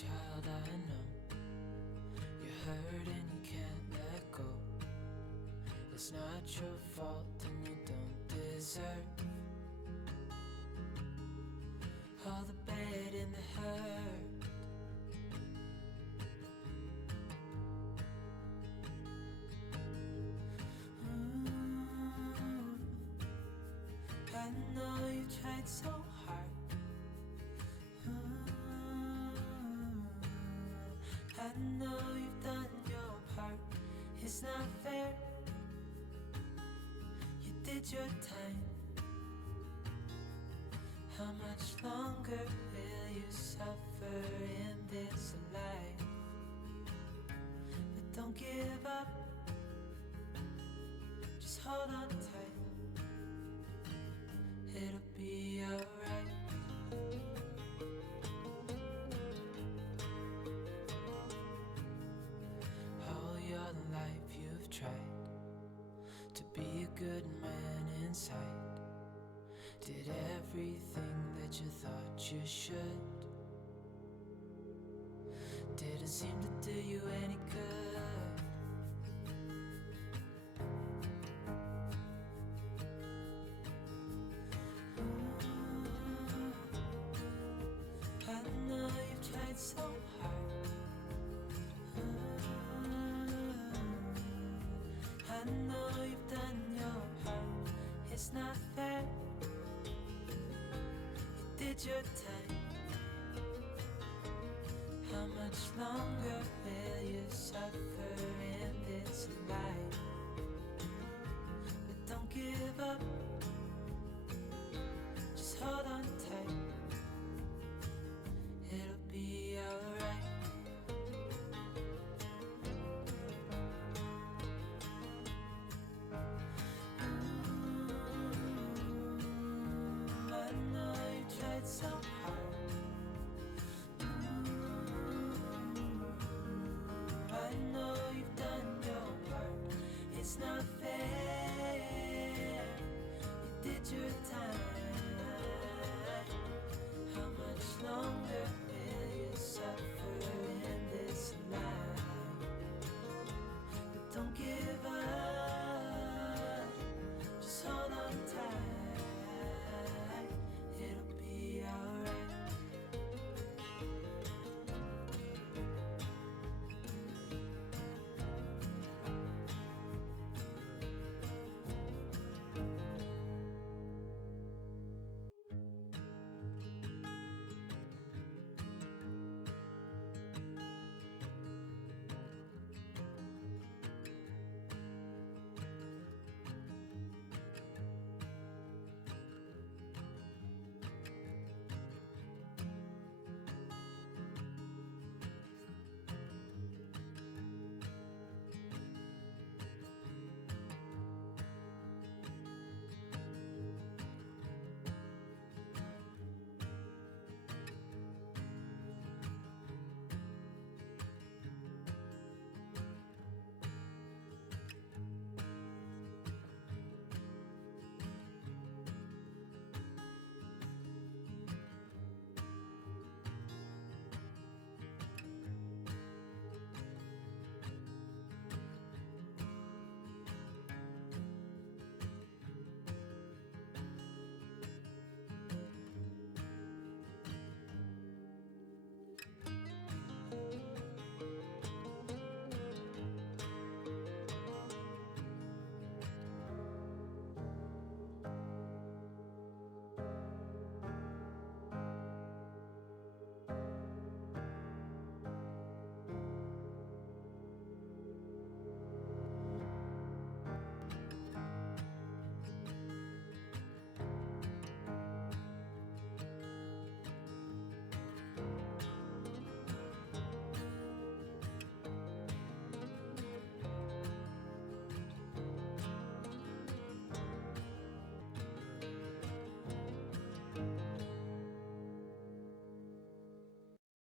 child, I know you're hurt and you can't let go. It's not your fault and you don't deserve all the bad and the hurt. I know you tried so hard. I know you've done your part. It's not fair. You did your time. How much longer will you suffer in this life? But don't give up. Just hold on tight. It'll be alright. All your life you've tried to be a good man inside. Did everything that you thought you should. Didn't seem to do you any good. I know you've tried so hard. I know you've done your part. It's not fair. You did your time. How much longer will you suffer in this life?